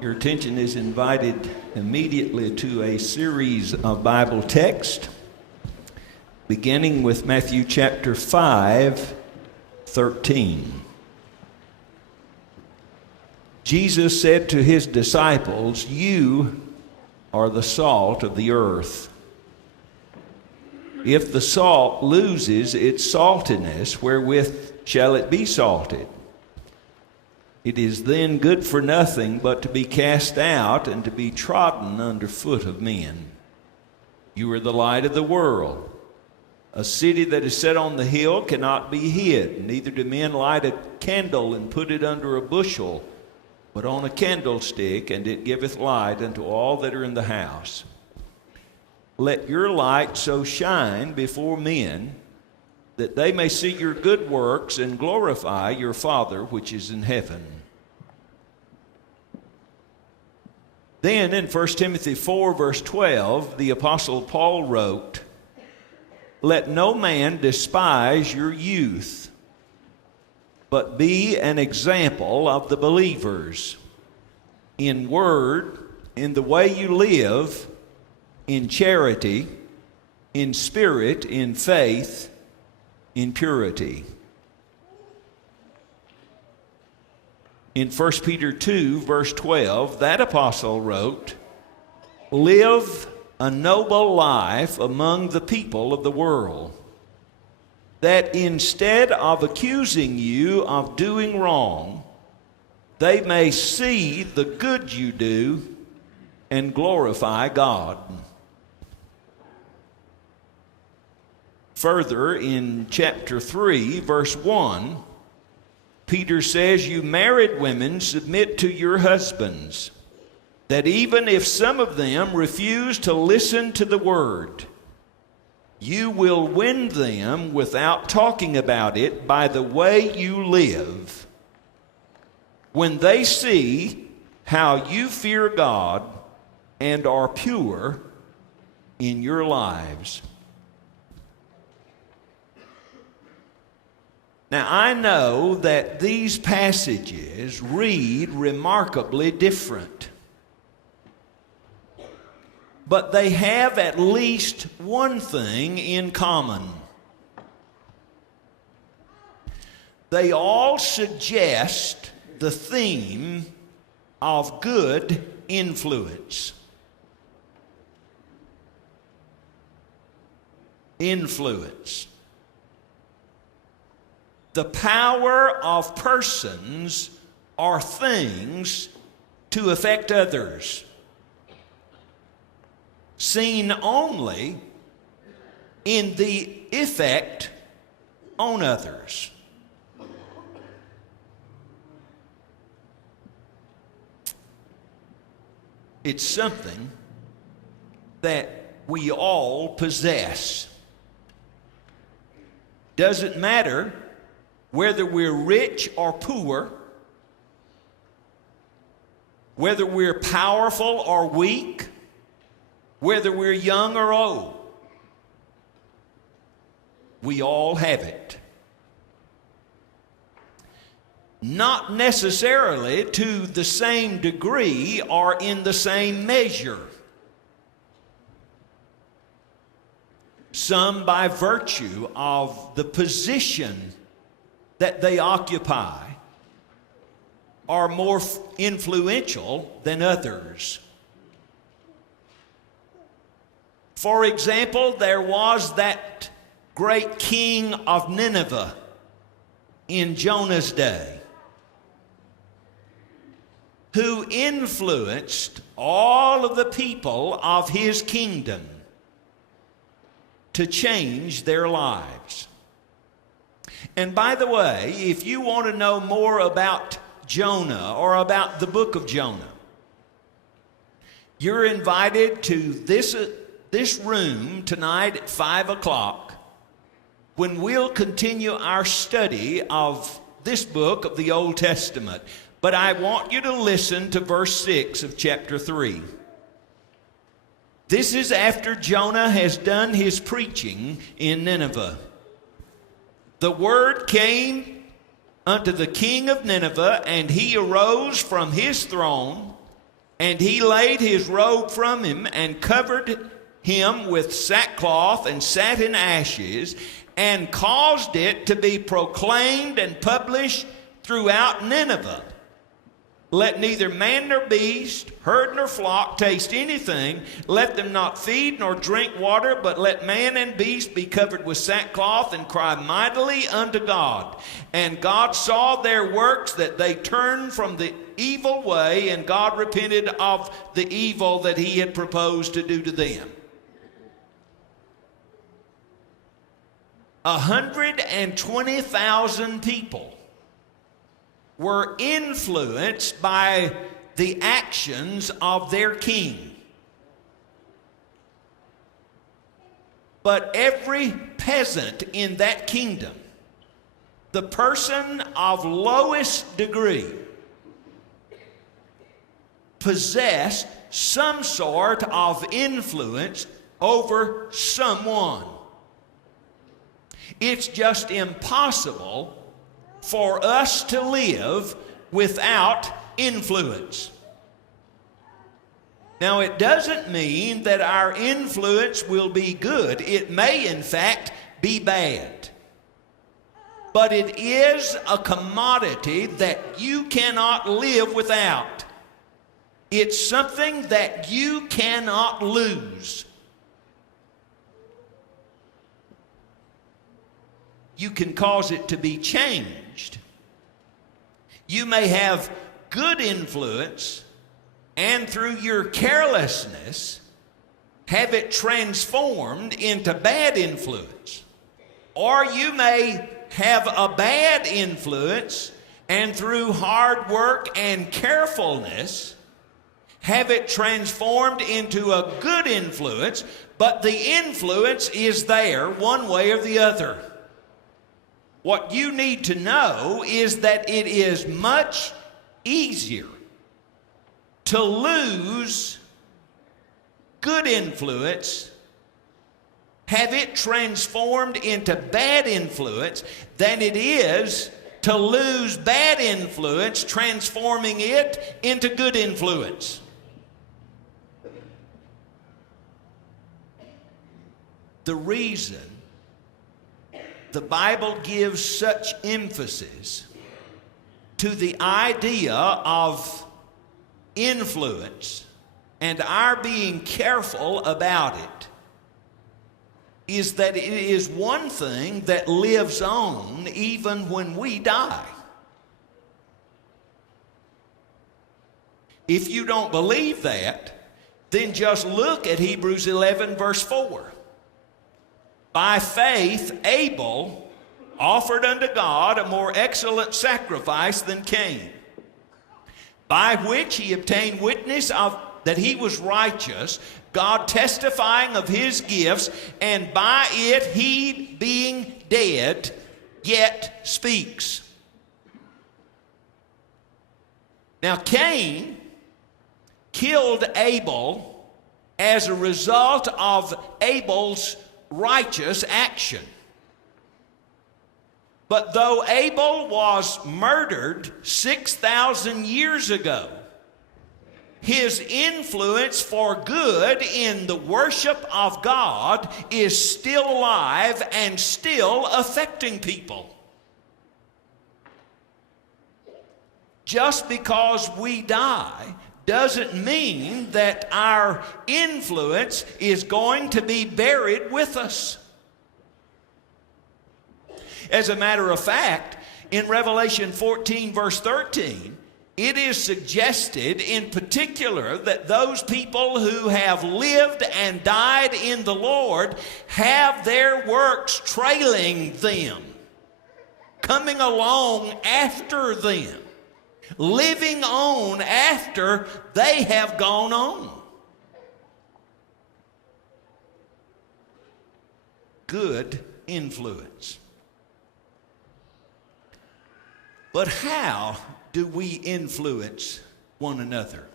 Your attention is invited immediately to a series of Bible texts, beginning with Matthew chapter 5:13. Jesus said to his disciples, "You are the salt of the earth. If the salt loses its saltiness, wherewith shall it be salted? It is then good for nothing but to be cast out and to be trodden under foot of men. You are the light of the world. A city that is set on the hill cannot be hid, neither do men light a candle and put it under a bushel, but on a candlestick, and it giveth light unto all that are in the house. Let your light so shine before men, that they may see your good works and glorify your Father which is in heaven." Then in 1 Timothy 4 verse 12, the Apostle Paul wrote, "Let no man despise your youth, but be an example of the believers, in word, in the way you live, in charity, in spirit, in faith, in purity." In 1 Peter 2, verse 12, that apostle wrote, "Live a noble life among the people of the world, that instead of accusing you of doing wrong, they may see the good you do and glorify God." Further, in chapter 3, verse 1, Peter says, "You married women, submit to your husbands, that even if some of them refuse to listen to the word, you will win them without talking about it by the way you live, when they see how you fear God and are pure in your lives." Now, I know that these passages read remarkably different, but they have at least one thing in common. They all suggest the theme of good influence. Influence. The power of persons or things to affect others, seen only in the effect on others. It's something that we all possess. Doesn't matter whether we're rich or poor, whether we're powerful or weak, whether we're young or old, we all have it. Not necessarily to the same degree or in the same measure. Some by virtue of the position that they occupy are more influential than others. For example, there was that great king of Nineveh in Jonah's day, who influenced all of the people of his kingdom to change their lives. And by the way, if you want to know more about Jonah or about the book of Jonah, you're invited to this room tonight at 5 o'clock, when we'll continue our study of this book of the Old Testament. But I want you to listen to verse 6 of chapter 3. This is after Jonah has done his preaching in Nineveh. The word came unto the king of Nineveh, and he arose from his throne And he laid his robe from him and covered him with sackcloth and sat in ashes, and caused it to be proclaimed and published throughout Nineveh. Let neither man nor beast, herd nor flock taste anything. Let them not feed nor drink water, but let man and beast be covered with sackcloth and cry mightily unto God. And God saw their works, that they turned from the evil way, and God repented of the evil that he had proposed to do to them. 120,000 people were influenced by the actions of their king. But every peasant in that kingdom, the person of lowest degree, possessed some sort of influence over someone. It's just impossible for us to live without influence. Now, it doesn't mean that our influence will be good. It may, in fact, be bad. But it is a commodity that you cannot live without. It's something that you cannot lose. You can cause it to be changed. You may have good influence, and through your carelessness, have it transformed into bad influence. Or you may have a bad influence, and through hard work and carefulness, have it transformed into a good influence, but the influence is there one way or the other. What you need to know is that it is much easier to lose good influence, have it transformed into bad influence, than it is to lose bad influence, transforming it into good influence. The reason the Bible gives such emphasis to the idea of influence and our being careful about it is that it is one thing that lives on even when we die. If you don't believe that, then just look at Hebrews 11 verse 4. By faith, Abel offered unto God a more excellent sacrifice than Cain, by which he obtained witness of that he was righteous, God testifying of his gifts, and by it he, being dead, yet speaks. Now Cain killed Abel as a result of Abel's righteous action. But though Abel was murdered 6,000 years ago, his influence for good in the worship of God is still alive and still affecting people. Just because we die doesn't mean that our influence is going to be buried with us. As a matter of fact, in Revelation 14 verse 13, it is suggested in particular that those people who have lived and died in the Lord have their works trailing them, coming along after them, living on after they have gone on. Good influence. But how do we influence one another?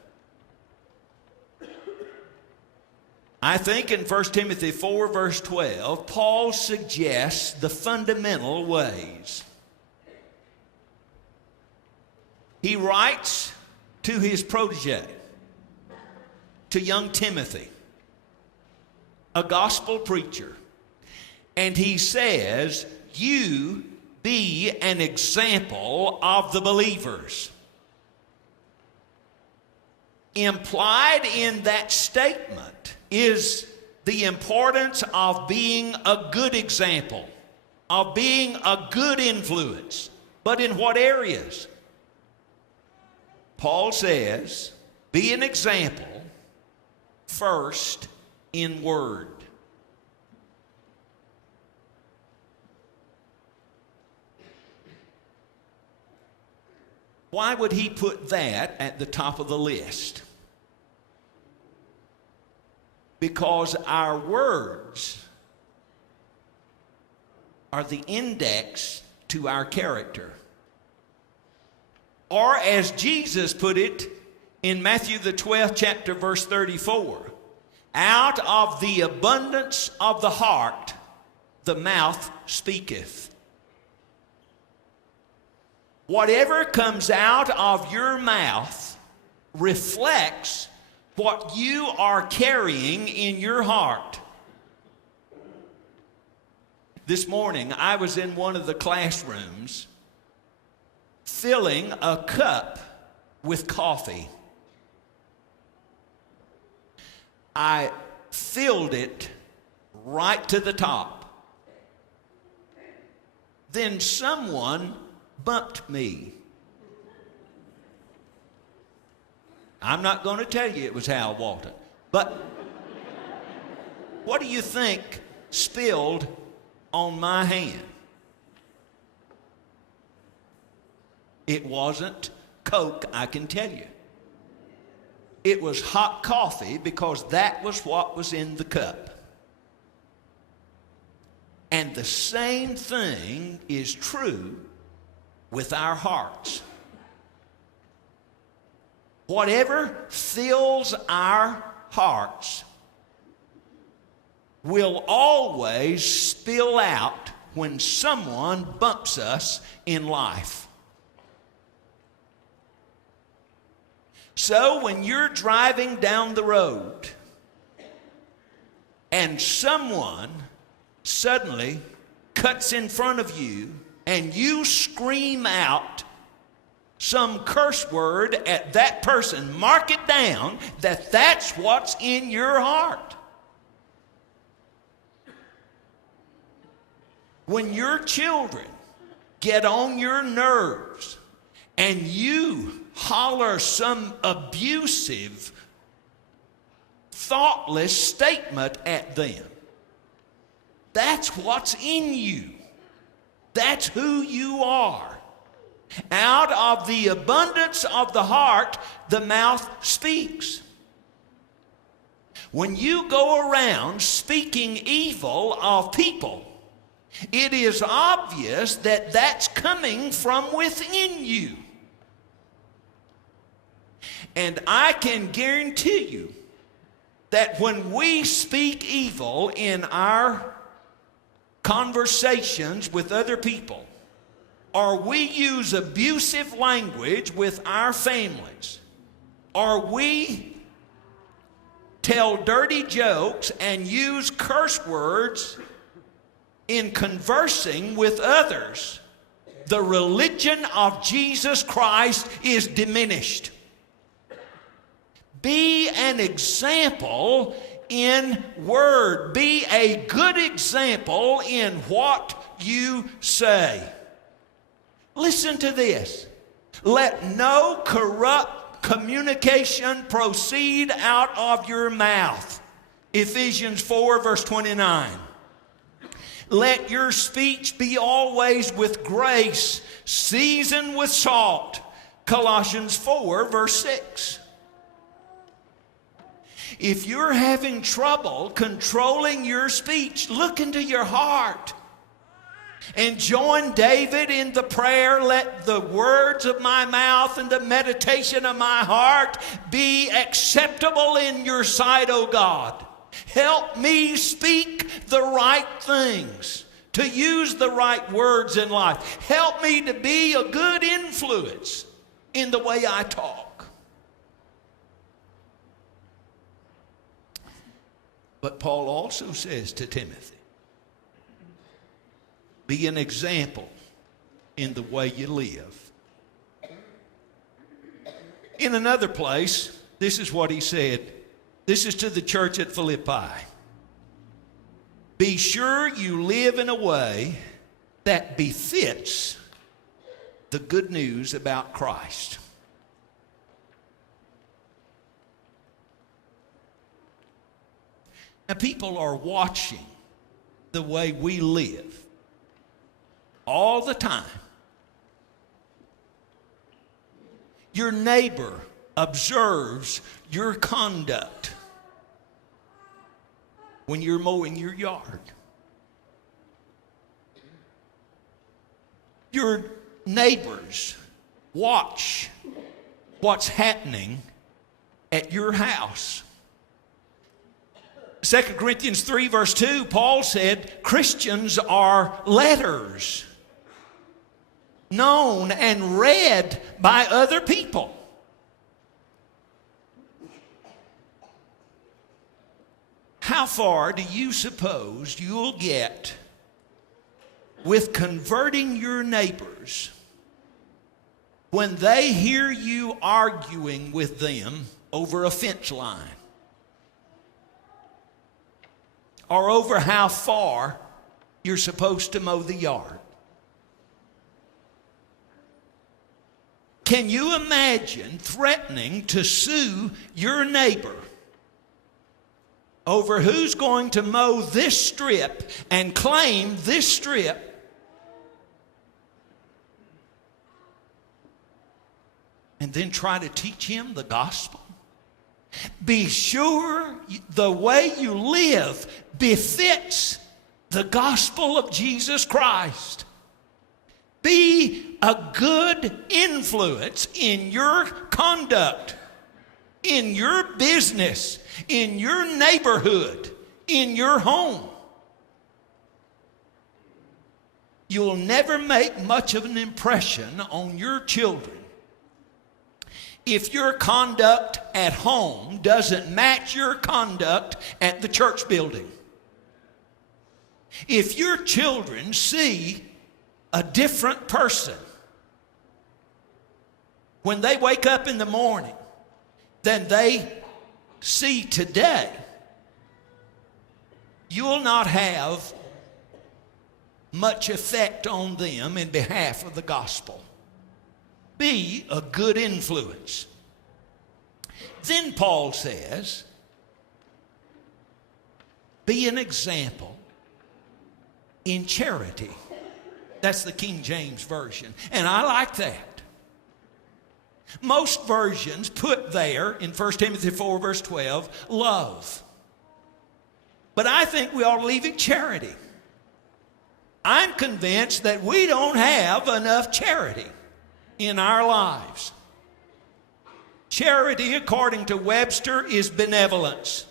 I think in 1 Timothy 4 verse 12, Paul suggests the fundamental ways. He writes to his protege, to young Timothy, a gospel preacher. And he says, you be an example of the believers. Implied in that statement is the importance of being a good example, of being a good influence. But in what areas? Paul says, be an example first in word. Why would he put that at the top of the list? Because our words are the index to our character. Or as Jesus put it in Matthew the 12th chapter verse 34, out of the abundance of the heart, the mouth speaketh. Whatever comes out of your mouth reflects what you are carrying in your heart. This morning, I was in one of the classrooms filling a cup with coffee. I filled it right to the top. Then someone bumped me. I'm not going to tell you it was Hal Walton, but what do you think spilled on my hand? It wasn't Coke, I can tell you. It was hot coffee, because that was what was in the cup. And the same thing is true with our hearts. Whatever fills our hearts will always spill out when someone bumps us in life. So when you're driving down the road and someone suddenly cuts in front of you and you scream out some curse word at that person, mark it down that that's what's in your heart. When your children get on your nerves and you holler some abusive, thoughtless statement at them, that's what's in you. That's who you are. Out of the abundance of the heart, the mouth speaks. When you go around speaking evil of people, it is obvious that that's coming from within you. And I can guarantee you that when we speak evil in our conversations with other people, or we use abusive language with our families, or we tell dirty jokes and use curse words in conversing with others, the religion of Jesus Christ is diminished. Be an example in word. Be a good example in what you say. Listen to this. Let no corrupt communication proceed out of your mouth. Ephesians 4 verse 29. Let your speech be always with grace, seasoned with salt. Colossians 4 verse 6. If you're having trouble controlling your speech, look into your heart and join David in the prayer, let the words of my mouth and the meditation of my heart be acceptable in your sight, O God. Help me speak the right things, to use the right words in life. Help me to be a good influence in the way I talk. But Paul also says to Timothy, be an example in the way you live. In another place, this is what he said. This is to the church at Philippi. Be sure you live in a way that befits the good news about Christ. Now, people are watching the way we live all the time. Your neighbor observes your conduct when you're mowing your yard. Your neighbors watch what's happening at your house. 2 Corinthians 3 verse 2, Paul said, Christians are letters known and read by other people. How far do you suppose you'll get with converting your neighbors when they hear you arguing with them over a fence line? Or over how far you're supposed to mow the yard? Can you imagine threatening to sue your neighbor over who's going to mow this strip and claim this strip? And then try to teach him the gospel? Be sure the way you live befits the gospel of Jesus Christ. Be a good influence in your conduct, in your business, in your neighborhood, in your home. You'll never make much of an impression on your children if your conduct at home doesn't match your conduct at the church building. If your children see a different person when they wake up in the morning than they see today, you'll not have much effect on them in behalf of the gospel. Be a good influence. Then Paul says, be an example in charity. That's the King James Version. And I like that. Most versions put there in 1 Timothy 4 verse 12, love. But I think we ought to leave it charity. I'm convinced that we don't have enough charity in our lives. Charity, according to Webster, is benevolence.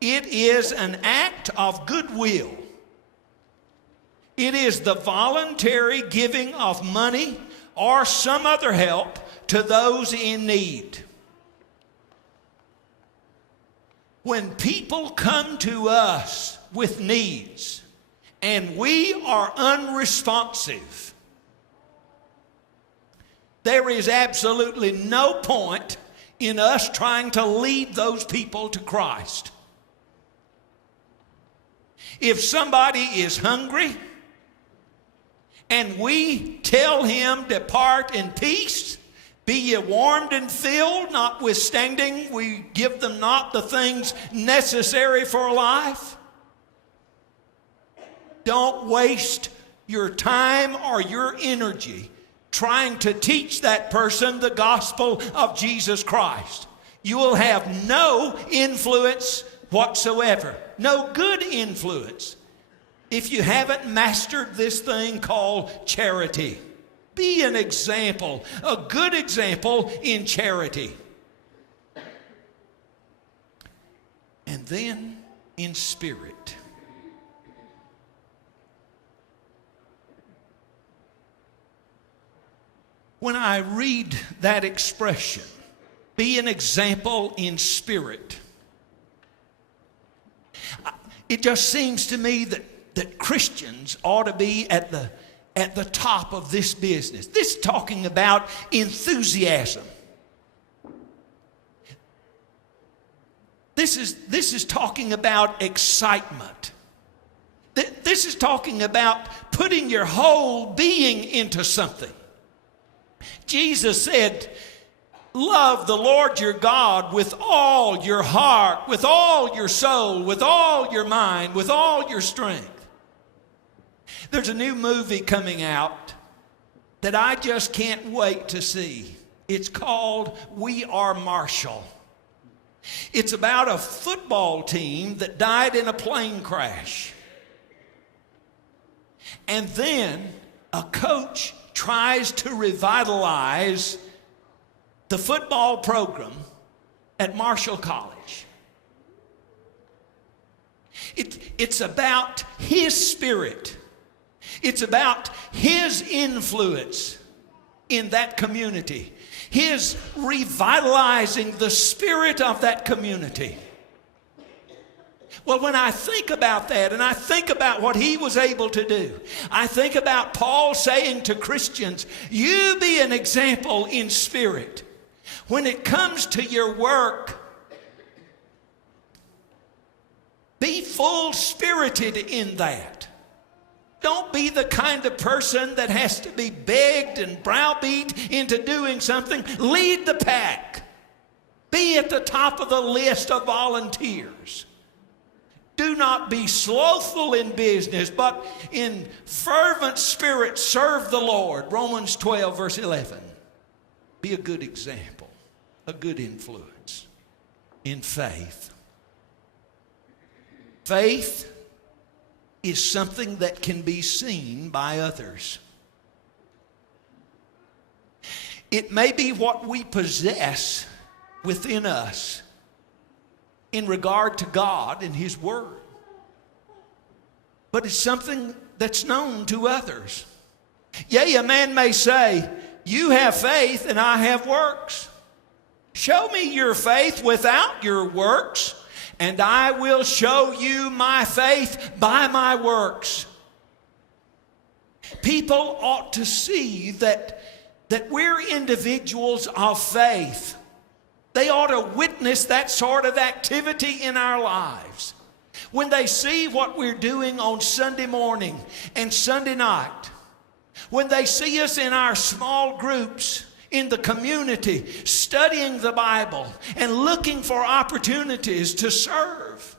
It is an act of goodwill. It is the voluntary giving of money or some other help to those in need. When people come to us with needs and we are unresponsive, there is absolutely no point in us trying to lead those people to Christ. If somebody is hungry and we tell him, depart in peace, be ye warmed and filled, notwithstanding we give them not the things necessary for life, don't waste your time or your energy trying to teach that person the gospel of Jesus Christ. You will have no influence whatsoever, no good influence, if you haven't mastered this thing called charity. Be an example, a good example in charity. And then in spirit. When I read that expression, be an example in spirit, It just seems to me that Christians ought to be at the top of this business. This is talking about enthusiasm. This is talking about excitement. This is talking about putting your whole being into something. Jesus said, love the Lord your God with all your heart, with all your soul, with all your mind, with all your strength. There's a new movie coming out that I just can't wait to see. It's called We Are Marshall. It's about a football team that died in a plane crash. And then a coach tries to revitalize the football program at Marshall College. It's about his spirit. It's about his influence in that community. His revitalizing the spirit of that community. Well, when I think about that and I think about what he was able to do, I think about Paul saying to Christians, you be an example in spirit. When it comes to your work, be full-spirited in that. Don't be the kind of person that has to be begged and browbeat into doing something. Lead the pack. Be at the top of the list of volunteers. Do not be slothful in business, but in fervent spirit serve the Lord. Romans 12, verse 11. Be a good example, a good influence in faith. Faith is something that can be seen by others. It may be what we possess within us in regard to God and His Word. But it's something that's known to others. Yea, a man may say, you have faith and I have works. Show me your faith without your works, and I will show you my faith by my works. People ought to see that we're individuals of faith. They ought to witness that sort of activity in our lives. When they see what we're doing on Sunday morning and Sunday night, when they see us in our small groups in the community, studying the Bible and looking for opportunities to serve,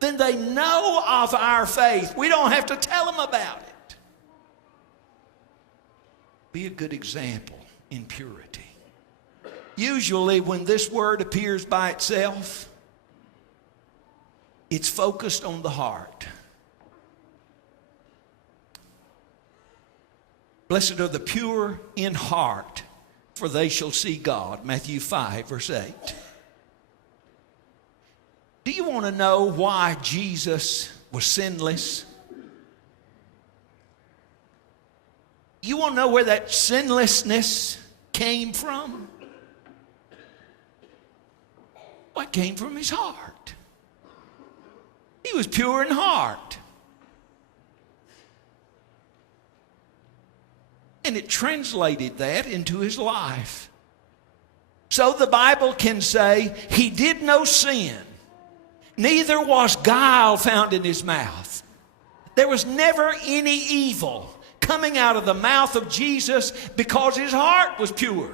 then they know of our faith. We don't have to tell them about it. Be a good example in purity. Usually when this word appears by itself, it's focused on the heart. Blessed are the pure in heart, for they shall see God. Matthew 5, verse 8. Do you want to know why Jesus was sinless? You want to know where that sinlessness came from? Well, it came from his heart. He was pure in heart. And it translated that into his life. So the Bible can say he did no sin, neither was guile found in his mouth. There was never any evil coming out of the mouth of Jesus because his heart was pure.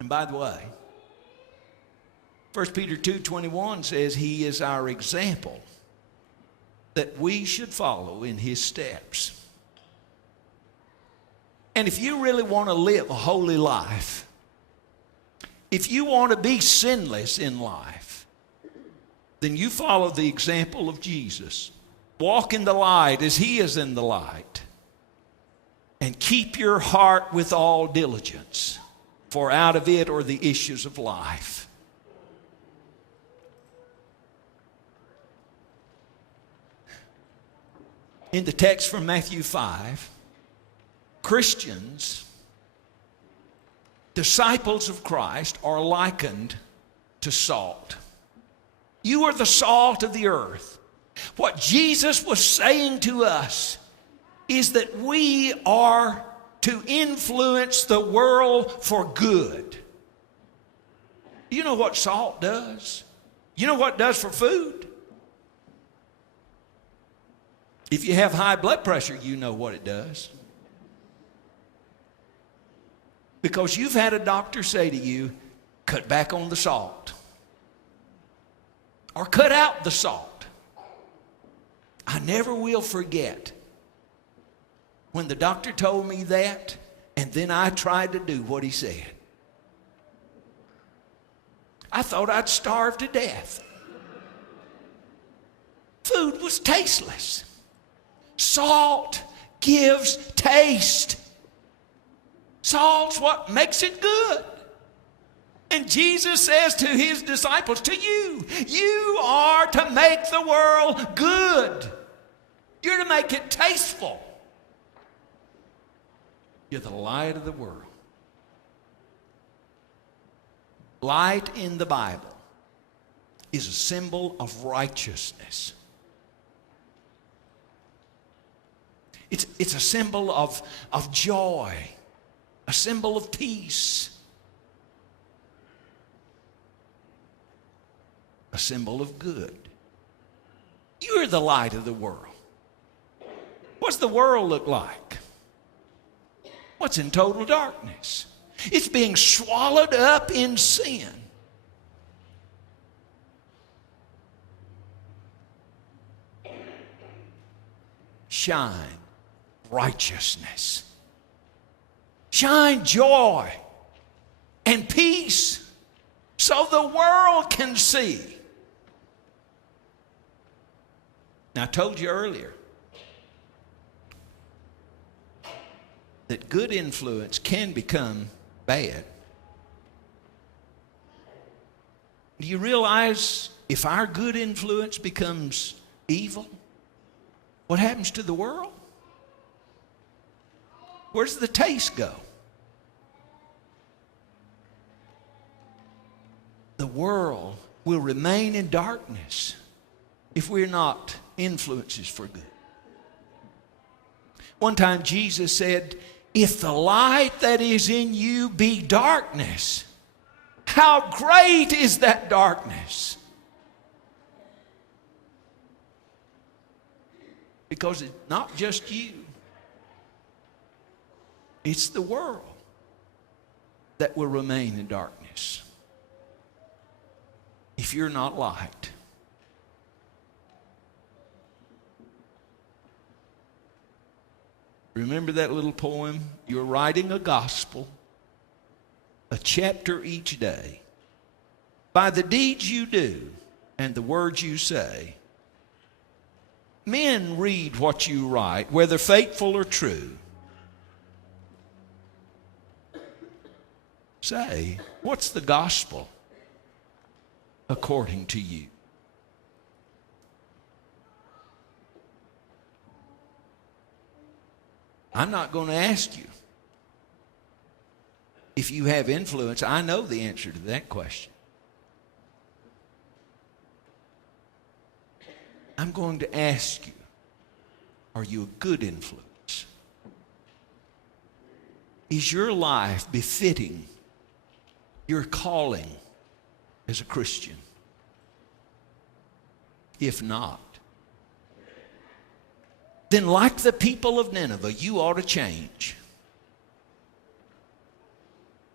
And by the way, 1 Peter 2:21 says he is our example that we should follow in his steps. And if you really want to live a holy life, if you want to be sinless in life, then you follow the example of Jesus. Walk in the light as he is in the light. And keep your heart with all diligence, for out of it are the issues of life. In the text from Matthew 5, Christians, disciples of Christ, are likened to salt. You are the salt of the earth. What Jesus was saying to us is that we are to influence the world for good. You know what salt does? You know what it does for food? If you have high blood pressure, you know what it does. Because you've had a doctor say to you, cut back on the salt. Or cut out the salt. I never will forget when the doctor told me that, and then I tried to do what he said. I thought I'd starve to death. Food was tasteless. Salt gives taste. Salt's what makes it good. And Jesus says to his disciples, to you, you are to make the world good. You're to make it tasteful. You're the light of the world. Light in the Bible is a symbol of righteousness. It's a symbol of joy, a symbol of peace, a symbol of good. You're the light of the world. What's the world look like? What's in total darkness? It's being swallowed up in sin. Shine righteousness. Shine joy and peace so the world can see. Now, I told you earlier that good influence can become bad. Do you realize if our good influence becomes evil, what happens to the world? Where does the taste go? The world will remain in darkness if we're not influences for good. One time Jesus said, if the light that is in you be darkness, how great is that darkness? Because it's not just you. It's the world that will remain in darkness if you're not light. Remember that little poem? You're writing a gospel, a chapter each day. By the deeds you do and the words you say, men read what you write, whether faithful or true. Say, what's the gospel according to you? I'm not going to ask you if you have influence. I know the answer to that question. I'm going to ask you, are you a good influence? Is your life befitting your calling as a Christian? If not, then like the people of Nineveh, you ought to change.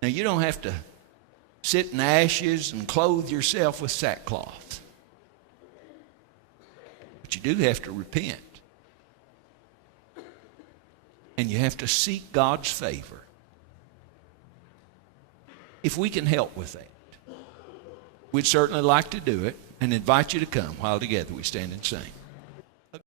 Now, you don't have to sit in ashes and clothe yourself with sackcloth. But you do have to repent. And you have to seek God's favor. If we can help with that, we'd certainly like to do it and invite you to come while together we stand and sing.